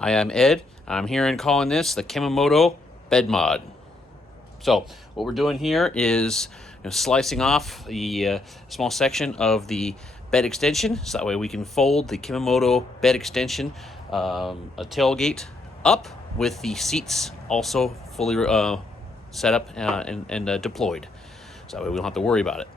I am Ed. I'm here and calling this the Kemimoto Bed Mod. So what we're doing here is slicing off the small section of the bed extension, so that way we can fold the Kemimoto bed extension a tailgate up with the seats also fully set up and deployed. So that way we don't have to worry about it.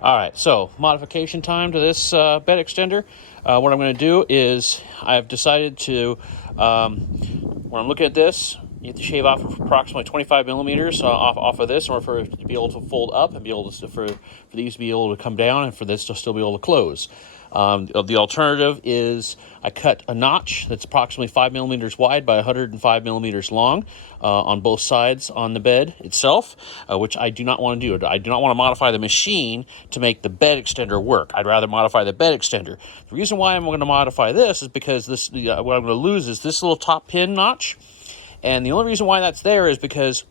All right, so modification time to this bed extender. What I'm going to do is I've decided to, when I'm looking at this, you have to shave off approximately 25 millimeters off of this in order for it to be able to fold up and be able to, for these to be able to come down and for this to still be able to close. The alternative is I cut a notch that's approximately 5 millimeters wide by 105 millimeters long on both sides on the bed itself, which I do not want to do. I do not want to modify the machine to make the bed extender work. I'd rather modify the bed extender. The reason why I'm going to modify this is because this what I'm going to lose is this little top pin notch. And the only reason why that's there is because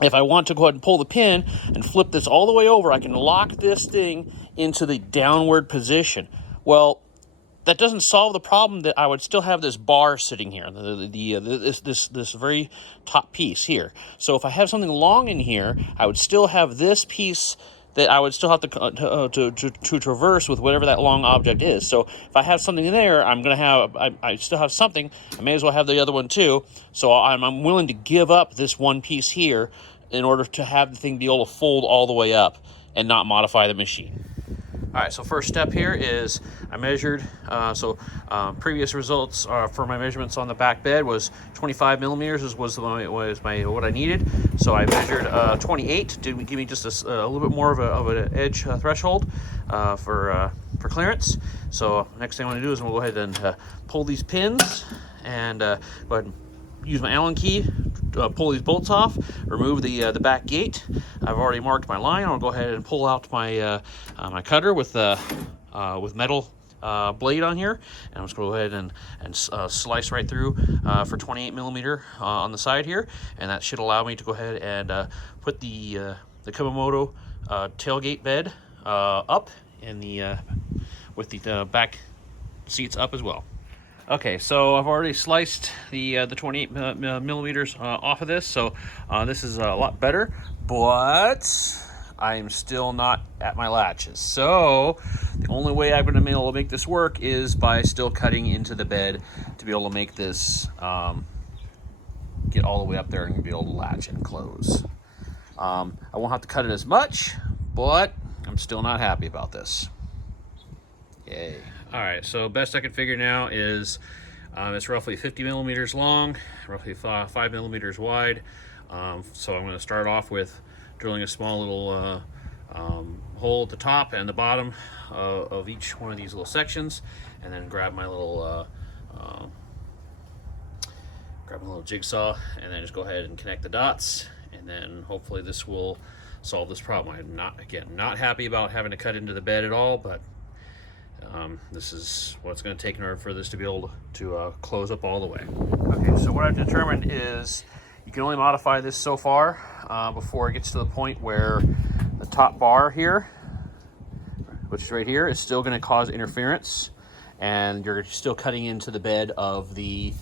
if I want to go ahead and pull the pin and flip this all the way over, I can lock this thing into the downward position. Well, that doesn't solve the problem that I would still have this bar sitting here, this very top piece here. So if I have something long in here, I would still have this piece that I would still have to traverse with whatever that long object is. So if I have something there, I still have something. I may as well have the other one too. So I'm willing to give up this one piece here in order to have the thing be able to fold all the way up and not modify the machine. All right, so first step here is I measured, previous results for my measurements on the back bed was 25 millimeters was what I needed. So I measured 28 to give me just a little bit more of an edge threshold for clearance. So next thing I'm going to do is I'm going to go ahead and pull these pins and go ahead and use my Allen key, pull these bolts off, remove the back gate. I've already marked my line. I'll go ahead and pull out my my cutter with metal blade on here, and I'm just going to go ahead and slice right through for 28 millimeter on the side here, and that should allow me to go ahead and put the Kemimoto tailgate bed up in the with the back seats up as well. Okay, so I've already sliced the 28 millimeters off of this, so this is a lot better, but I'm still not at my latches. So the only way I'm going to be able to make this work is by still cutting into the bed to be able to make this get all the way up there and be able to latch and close. I won't have to cut it as much, but I'm still not happy about this. Yay. All right, so best I can figure now is it's roughly 50 millimeters long, roughly 5 millimeters wide. So I'm going to start off with drilling a small little hole at the top and the bottom of each one of these little sections, and then grab my little jigsaw, and then just go ahead and connect the dots, and then hopefully this will solve this problem. I'm not happy about having to cut into the bed at all, but this is what it's going to take in order for this to be able to close up all the way. Okay, so what I've determined is you can only modify this so far before it gets to the point where the top bar here, which is right here, is still going to cause interference, and you're still cutting into the bed of the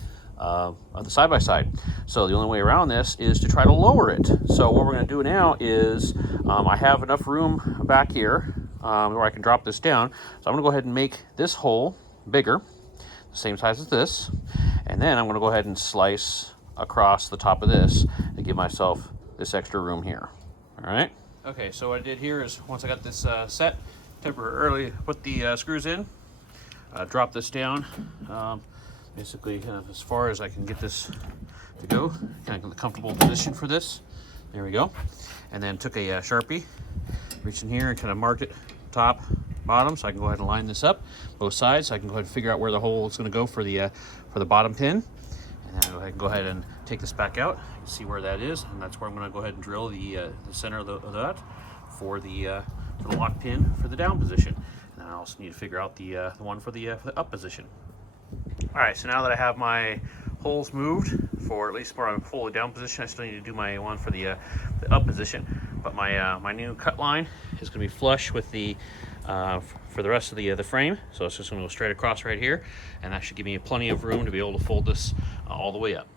side-by-side. So the only way around this is to try to lower it. So what we're going to do now is I have enough room back here where I can drop this down. So I'm going to go ahead and make this hole bigger, the same size as this, and then I'm going to go ahead and slice across the top of this to give myself this extra room here. All right. Okay, so what I did here is once I got this set, temporarily put the screws in, drop this down, basically as far as I can get this to go, kind of a comfortable position for this. There we go. And then took a Sharpie, reached in here and kind of marked it top, bottom, so I can go ahead and line this up both sides, so I can go ahead and figure out where the hole is going to go for the bottom pin. And then I can go ahead and take this back out. You can see where that is, and that's where I'm going to go ahead and drill the center of that for the lock pin for the down position. And then I also need to figure out the one for the up position. All right, so now that I have my holes moved for at least for a fully down position, I still need to do my one for the up position. But my new cut line is going to be flush with the for the rest of the frame. So it's just going to go straight across right here, and that should give me plenty of room to be able to fold this all the way up.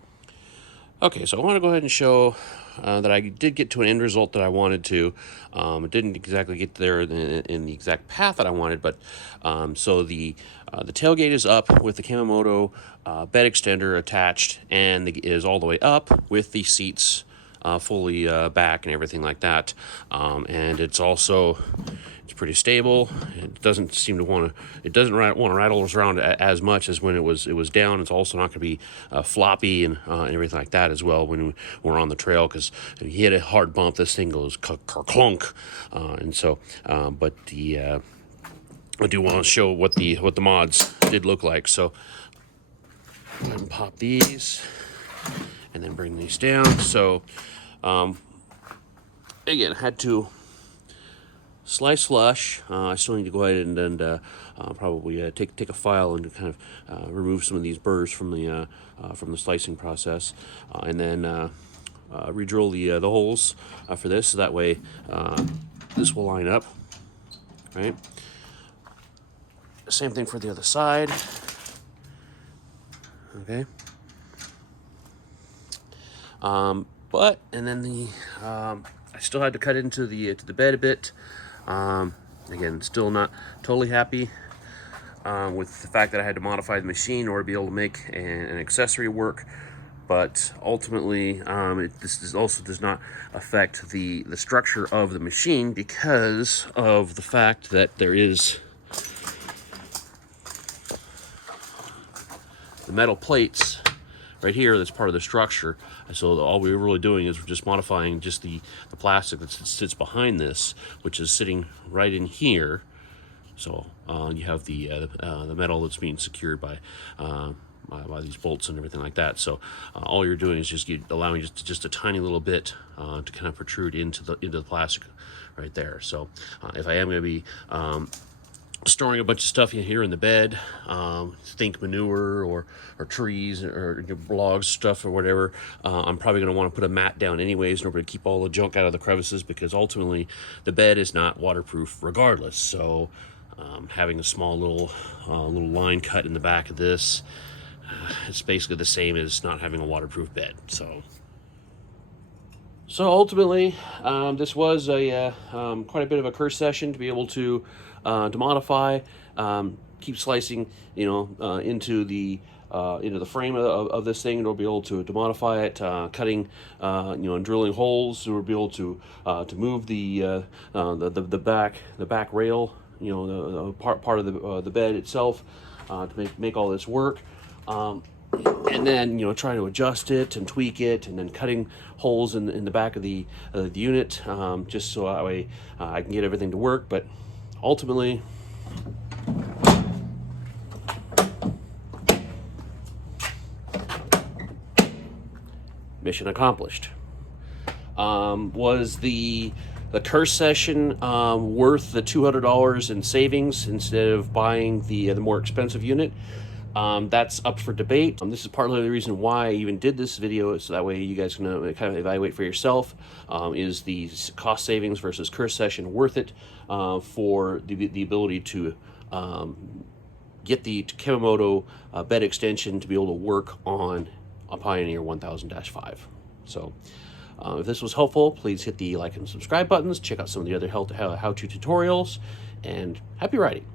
Okay, so I want to go ahead and show that I did get to an end result that I wanted to. It didn't exactly get there in the exact path that I wanted, but so the tailgate is up with the Kemimoto bed extender attached, and it is all the way up with the seats fully back and everything like that. And it's also pretty stable. It doesn't seem to want to. It doesn't want to rattle us around as much as when it was down. It's also not going to be floppy and everything like that as well when we're on the trail, because if you hit a hard bump, this thing goes clunk. And so, but I do want to show what the mods did look like. So I'm going to pop these and then bring these down. So again, I had to slice flush. I still need to go ahead and probably take a file and kind of remove some of these burrs from the slicing process, and then re-drill the holes for this, so that way this will line up. Right. Same thing for the other side. Okay. But and then I still had to cut into the bed a bit. Again, still not totally happy with the fact that I had to modify the machine in order to be able to make an accessory work. But ultimately, this also does not affect the structure of the machine, because of the fact that there is the metal plates right here that's part of the structure. So all we were really doing is we're just modifying just the plastic that sits behind this, which is sitting right in here. So you have the metal that's being secured by these bolts and everything like that. So all you're doing is just allowing just a tiny little bit to kind of protrude into the plastic right there. So if I am going to be storing a bunch of stuff here in the bed, think manure or trees or logs stuff or whatever, I'm probably going to want to put a mat down anyways in order to keep all the junk out of the crevices, because ultimately the bed is not waterproof regardless. So having a small little line cut in the back of this, it's basically the same as not having a waterproof bed. So ultimately, this was quite a bit of a curse session to be able to modify, keep slicing, into the frame of this thing, and we'll be able to modify it, cutting, and drilling holes, so we'll be able to move the back rail, the part of the bed itself, to make all this work. And then try to adjust it and tweak it, and then cutting holes in the back of the unit, just so that way I can get everything to work. But ultimately, mission accomplished. Was the curse session worth the $200 in savings instead of buying the more expensive unit? That's up for debate. This is partly the reason why I even did this video, so that way you guys can kind of evaluate for yourself. Is the cost savings versus curse session worth it for the ability to get the Kemimoto bed extension to be able to work on a Pioneer 1000-5? So if this was helpful, please hit the like and subscribe buttons. Check out some of the other how-to tutorials, and happy riding.